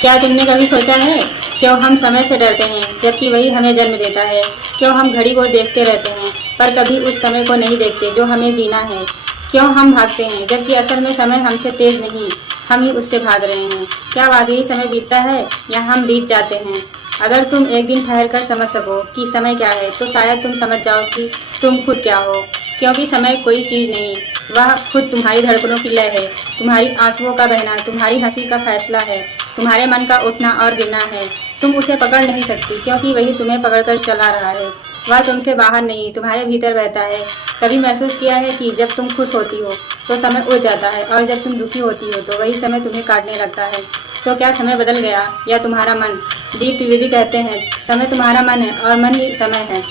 क्या तुमने कभी सोचा है क्यों हम समय से डरते हैं जबकि वही हमें जन्म देता है? क्यों हम घड़ी को देखते रहते हैं पर कभी उस समय को नहीं देखते जो हमें जीना है? क्यों हम भागते हैं जबकि असल में समय हमसे तेज नहीं, हम ही उससे भाग रहे हैं? क्या वाकई समय बीतता है या हम बीत जाते हैं? अगर तुम एक दिन ठहर कर समझ सको कि समय क्या है तो शायद तुम समझ जाओ कि तुम खुद क्या हो। क्योंकि समय कोई चीज़ नहीं, वह खुद तुम्हारी धड़कनों की लय है, तुम्हारी आंसुओं का बहना, तुम्हारी हंसी का फैसला है, तुम्हारे मन का उठना और गिरना है। तुम उसे पकड़ नहीं सकती क्योंकि वही तुम्हें पकड़कर चला रहा है। वह तुमसे बाहर नहीं, तुम्हारे भीतर बहता है। कभी महसूस किया है कि जब तुम खुश होती हो तो समय उड़ जाता है और जब तुम दुखी होती हो तो वही समय तुम्हें काटने लगता है? तो क्या समय बदल गया या तुम्हारा मन? दीप त्रिवेदी कहते हैं समय तुम्हारा मन है और मन ही समय है।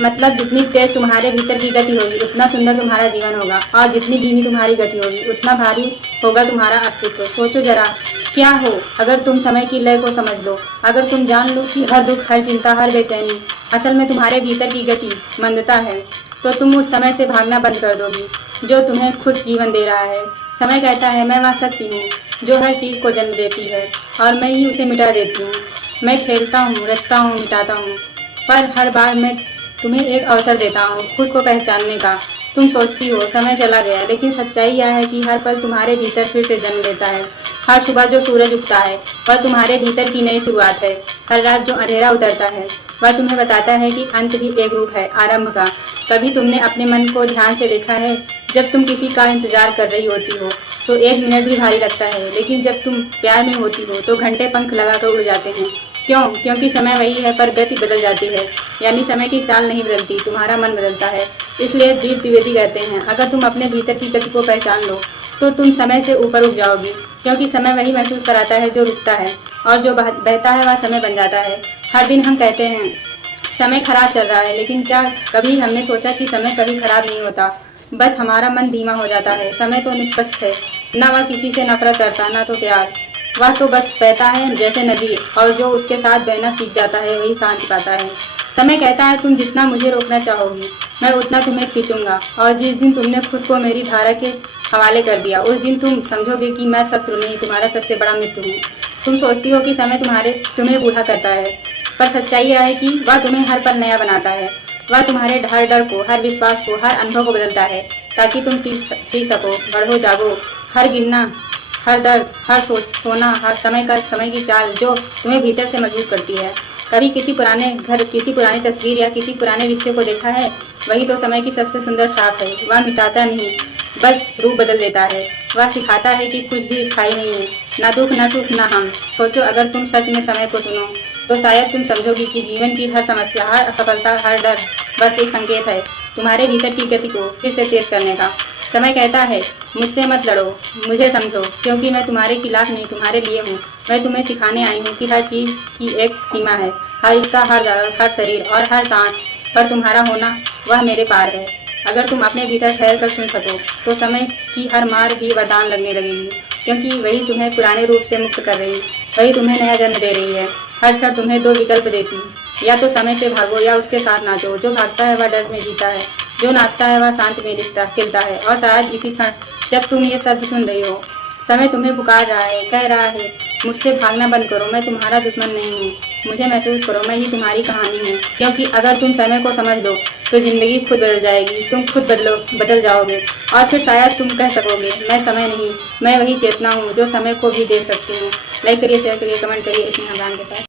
मतलब जितनी तेज तुम्हारे भीतर की गति होगी उतना सुंदर तुम्हारा जीवन होगा और जितनी धीमी तुम्हारी गति होगी उतना भारी होगा तुम्हारा अस्तित्व। सोचो जरा क्या हो अगर तुम समय की लय को समझ लो, अगर तुम जान लो कि हर दुख, हर चिंता, हर बेचैनी असल में तुम्हारे भीतर की गति, मंदता है, तो तुम उस समय से भागना बंद कर दोगी जो तुम्हें खुद जीवन दे रहा है। समय कहता है मैं वह शक्ति हूँ जो हर चीज़ को जन्म देती है और मैं ही उसे मिटा देती हूँ। मैं खेलता हूँ, रचता हूँ, मिटाता हूँ, पर हर बार मैं तुम्हें एक अवसर देता हूँ खुद को पहचानने का। तुम सोचती हो समय चला गया, लेकिन सच्चाई यह है कि हर पल तुम्हारे भीतर फिर से जन्म लेता है। हर सुबह जो सूरज उगता है वह तुम्हारे भीतर की नई शुरुआत है। हर रात जो अंधेरा उतरता है वह तुम्हें बताता है कि अंत भी एक रूप है आरंभ का। कभी तुमने अपने मन को ध्यान से देखा है? जब तुम किसी का इंतजार कर रही होती हो तो एक मिनट भी भारी लगता है, लेकिन जब तुम प्यार में होती हो तो घंटे पंख लगाकर उड़ जाते हैं। क्यों? क्योंकि समय वही है पर गति बदल जाती है। यानी समय की चाल नहीं बदलती, तुम्हारा मन बदलता है। इसलिए दीप त्रिवेदी कहते हैं अगर तुम अपने भीतर की गति को पहचान लो तो तुम समय से ऊपर उठ जाओगी। क्योंकि समय वही महसूस कराता है जो रुकता है और जो बहता है वह समय बन जाता है। हर दिन हम कहते हैं समय खराब चल रहा है, लेकिन क्या कभी हमने सोचा कि समय कभी खराब नहीं होता, बस हमारा मन धीमा हो जाता है। समय तो निष्पक्ष है, ना वह किसी से नफरत करता ना तो प्यार। वह तो बस बहता है जैसे नदी, और जो उसके साथ बहना सीख जाता है वही शांति पाता है। समय कहता है तुम जितना मुझे रोकना चाहोगी मैं उतना तुम्हें खींचूंगा, और जिस दिन तुमने खुद को मेरी धारा के हवाले कर दिया उस दिन तुम समझोगे कि मैं शत्रु नहीं, तुम्हारा सबसे बड़ा मित्र हूँ। तुम सोचती हो कि समय तुम्हें बूढ़ा करता है, पर सच्चाई यह है कि वह तुम्हें हर पल नया बनाता है। वह तुम्हारे हर डर को, हर विश्वास को, हर अनुभव को बदलता है ताकि तुम सीख सको, बढ़ो, जागो। हर गिरना, हर दर्द, हर सोना, हर समय की चाल जो तुम्हें भीतर से मजबूत करती है। कभी किसी पुराने घर, किसी पुरानी तस्वीर या किसी पुराने रिश्ते को देखा है? वही तो समय की सबसे सुंदर शाख है। वह मिटाता नहीं, बस रूप बदल देता है। वह सिखाता है कि कुछ भी स्थायी नहीं है, ना दुख, ना सुख, ना हम। सोचो अगर तुम सच में समय को सुनो तो शायद तुम समझोगी कि जीवन की हर समस्या, हर असफलता, हर डर बस एक संकेत है तुम्हारे भीतर की गति को फिर से तेज करने का। समय कहता है मुझसे मत लड़ो, मुझे समझो, क्योंकि मैं तुम्हारे खिलाफ नहीं, तुम्हारे लिए हूँ। मैं तुम्हें सिखाने आई हूँ कि हर चीज़ की एक सीमा है, हर रिश्ता, हर दर्द, हर शरीर और हर सांस पर तुम्हारा होना वह मेरे पार है। अगर तुम अपने भीतर ठहर कर सुन सको तो समय की हर मार भी वरदान लगने लगेगी, क्योंकि वही तुम्हें पुराने रूप से मुक्त कर रही, वही तुम्हें नया जन्म दे रही है। हर क्षण तुम्हें दो विकल्प देती, या तो समय से भागो या उसके साथ नाचो। जो भागता है वह डर में जीता है, जो नाचता है वह शांति में खिलता है। और शायद इसी क्षण जब तुम ये शब्द सुन रही हो समय तुम्हें पुकार रहा है, कह रहा है मुझसे भागना बंद करो, मैं तुम्हारा दुश्मन नहीं हूँ, मुझे महसूस करो, मैं ही तुम्हारी कहानी हूँ। क्योंकि अगर तुम समय को समझ लो तो जिंदगी खुद बदल जाएगी, तुम खुद बदल जाओगे और फिर शायद तुम कह सकोगे मैं समय नहीं, मैं वही चेतना हूँ जो समय को भी देख सकती हूँ। लाइक करिए, शेयर करिए, कमेंट करिए इस ब्रांड के साथ।